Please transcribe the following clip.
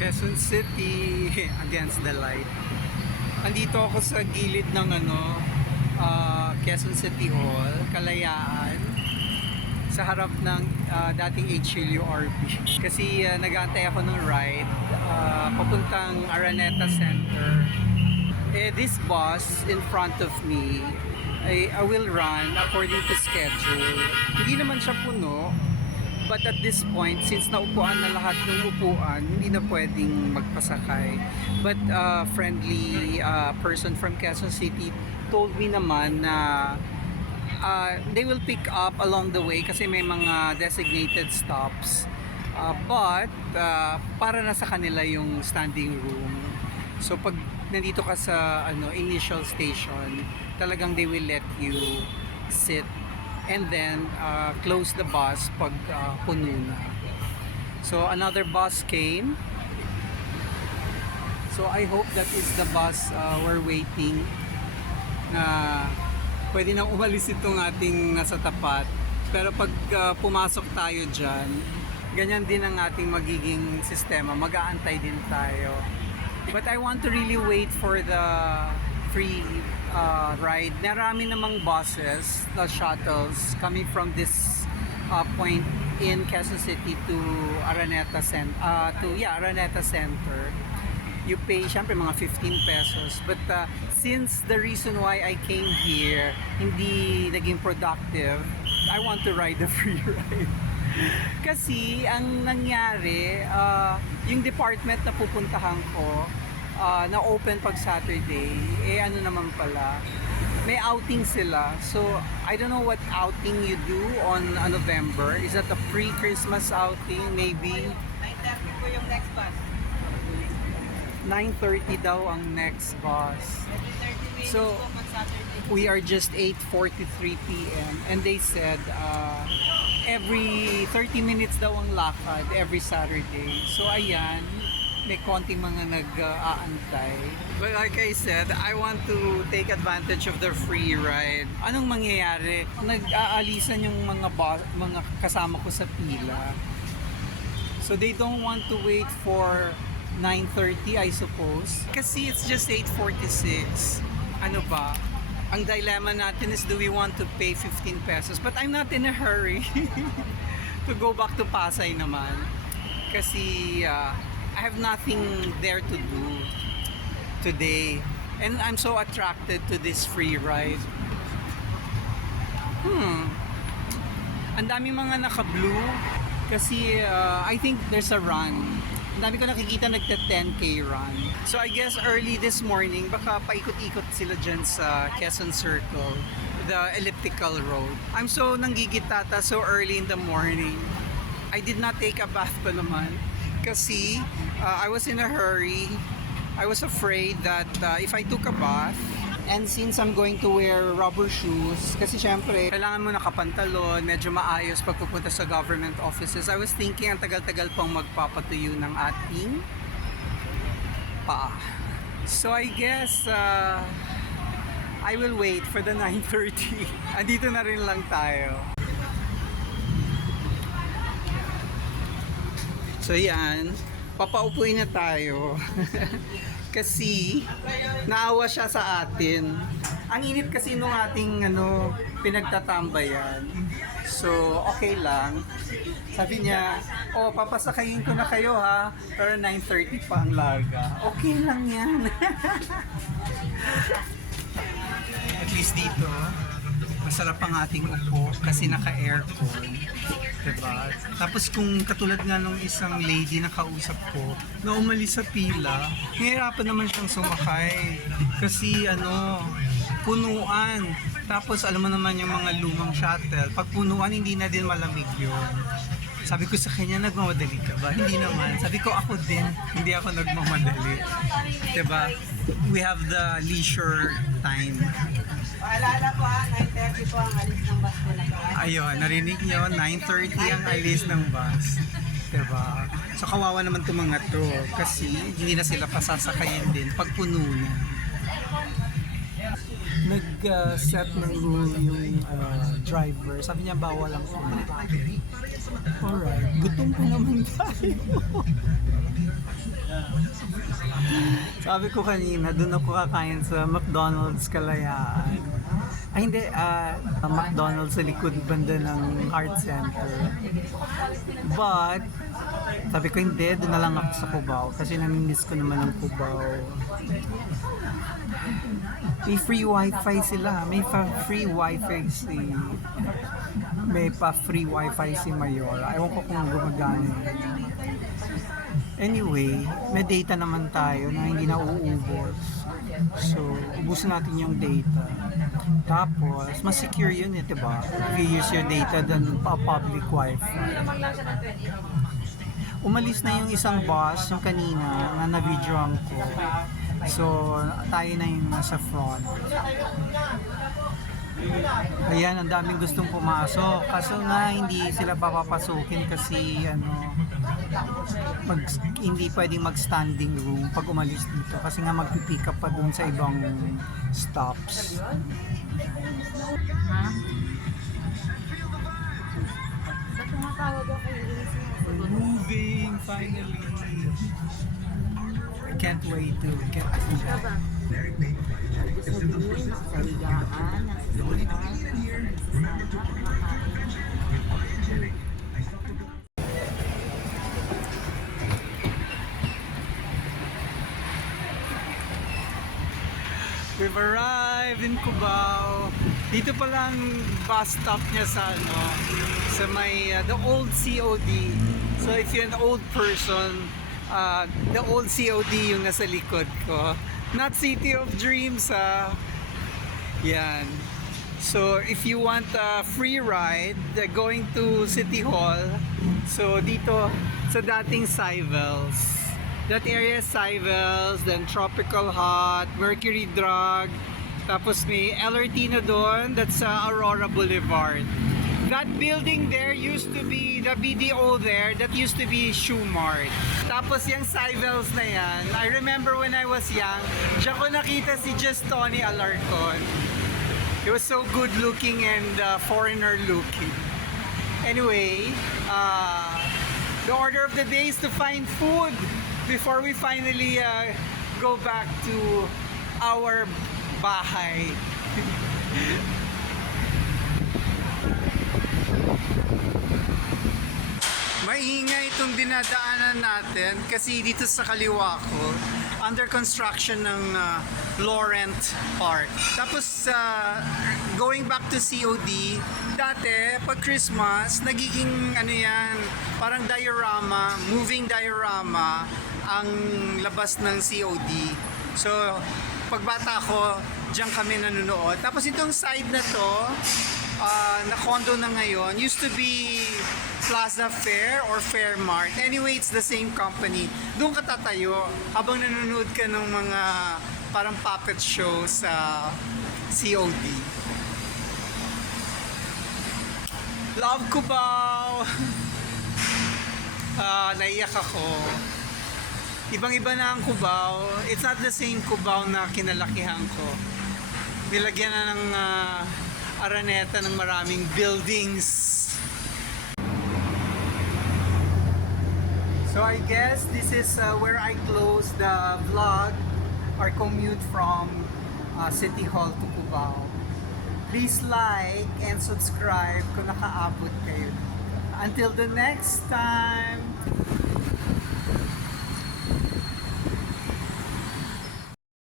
Quezon City against the light. Andito ako sa gilid ng Quezon City Hall, Kalayaan, sa harap ng dating HLURB. Kasi nag-aantay ako ng ride papuntang Araneta Center. This bus in front of me, I will run according to schedule. Hindi naman siya puno. But at this point, since naupuan na lahat ng upuan, hindi na pwedeng magpasakay. But friendly person from Quezon City told me naman na they will pick up along the way kasi may mga designated stops. But para na sa kanila yung standing room. So pag nandito ka sa initial station, talagang they will let you sit and then close the bus pag puno na. So another bus came. So I hope that is the bus we're waiting na pwede nang umalis itong ating nasa tapat. Pero pag pumasok tayo dyan, ganyan din ang ating magiging sistema. Mag-aantay din tayo. But I want to really wait for the free ride. Marami namang buses, the shuttles coming from this point in Quezon City to Araneta Center. You pay syempre mga 15 pesos. But since the reason why I came here hindi naging productive, I want to ride the free ride. Kasi ang nangyari, yung department na pupuntahan ko, na open pag Saturday, ano naman pala, may outing sila. So, I don't know what outing you do on November. Is that a pre-Christmas outing, maybe? 9:30 po yung next bus. 9:30 daw ang next bus. 30 minutes So, po pag Saturday. we are just 8:43 p.m. and they said every 30 minutes daw ang lakad every Saturday. So, ayan, may konting mga nag-aantay. But like I said, I want to take advantage of the free ride. Anong mangyayari? Nag-aalisan yung mga kasama ko sa pila. So they don't want to wait for 9:30, I suppose. Kasi it's just 8:46. Ano ba? Ang dilemma natin is, do we want to pay 15 pesos? But I'm not in a hurry to go back to Pasay naman. Kasi I have nothing there to do today. And I'm so attracted to this free ride. Ang daming mga naka-blue. Kasi I think there's a run. Ang dami ko nakikita nagta-10K run. So I guess early this morning, baka paikot-ikot sila dyan sa Quezon Circle, the elliptical road. I'm so nanggigitata so early in the morning. I did not take a bath pa naman. Kasi I was in a hurry. I was afraid that if I took a bath, and since I'm going to wear rubber shoes, kasi syempre, kailangan mo nakapantalon, medyo maayos pag pupunta sa government offices. I was thinking, ang tagal-tagal pang magpapatuyo ng ating paa. So I guess, I will wait for the 9:30. Andito na rin lang tayo. So yan, papaupuin na tayo. Kasi naawa siya sa atin. Ang init kasi nung ating pinagtatambayan. So okay lang. Sabi niya, papasakayin ko na kayo ha. Pero 9:30 pa ang larga. Okay lang yan. At least dito, masarap ang ating upo kasi naka-aircon. Diba? Tapos kung katulad nga nung isang lady na kausap ko na umalis sa pila, nahirapan naman siyang sumakay kasi punuan. Tapos alam mo naman yung mga lumang shuttle, pag punuan hindi na din malamig yun. Sabi ko sa kanya, nagmamadali ka ba? Hindi naman. Sabi ko, ako din, hindi ako nagmamadali. Diba? We have the leisure time. Paalala po 9:30 po ang alis ng bus ko na po. Ayun, narinig nyo, 9:30 ang alis ng bus. Diba? So kawawa naman itong mga to kasi hindi na sila pasasakayin din pag puno na. nag-set ng rule yung driver. Sabi niya bawal ang kumain. Alright, gutom pa naman tayo. Sabi ko kanina, doon ako kakain sa McDonald's Kalayaan. Ay hindi, McDonald's sa likod banda ng Art Center. But, sabi ko hindi, doon na lang ako sa Cubao kasi namimiss ko naman ang Cubao. May free wifi sila, may free wifi free wifi si Mayora. Ewan ko kung gumagana yun. Anyway, may data naman tayo na hindi na uubos. So, ubusin natin yung data. Tapos, mas secure yun eh, diba? If you use your data than public wifi. Umalis na yung isang bus, yung kanina, na na-videoan ko. So, tayo na yung nasa front. Ayan, ang daming gustong pumasok. Kaso nga, hindi sila papapasukin kasi, hindi pwedeng mag-standing room pag umalis dito. Kasi nga magpipick up pa dun sa ibang stops. Ha? Ba't tumatawag ako kayo? We're moving, finally. I can't wait to get to Ka ba? Ibig sabihin, nakakaligaan, We've arrived in Cubao. Dito pa lang bus stop niya sa sa may the old COD. So if you're an old person, the old COD yung nasa likod ko. Not City of Dreams, Yan. So if you want a free ride going to City Hall, so dito sa dating Civels. That area is Civels, then Tropical Hot, Mercury Drug, tapos may LRT na doon, that's Aurora Boulevard. That building there used to be, the BDO there, that used to be Shoe Mart. Tapos yung Civels na yan, I remember when I was young, diyan ko nakita si Just Tony Alarcon. He was so good looking and foreigner looking. Anyway, the order of the day is to find food before we finally go back to our bahay. Maingay itong dinadaanan natin kasi dito sa kaliwa ko, under construction ng Laurent Park. Tapos going back to COD, dati pag Christmas, nagiging parang diorama, moving diorama ang labas ng COD. So, pagbata ko, diyan kami nanonood. Tapos itong side na to, na condo na ngayon, used to be Plaza Fair or Fairmart. Anyway, it's the same company. Doon ka tatayo habang nanonood ka ng mga parang puppet show sa COD. Love Cubao! Naiyak ako. Ibang-iba na ang Cubao. It's not the same Cubao na kinalakihan ko. Nilagyan na ng Araneta ng maraming buildings. So I guess this is where I close the vlog, our commute from City Hall to Cubao. Please like and subscribe kung nakaabot kayo. Until the next time!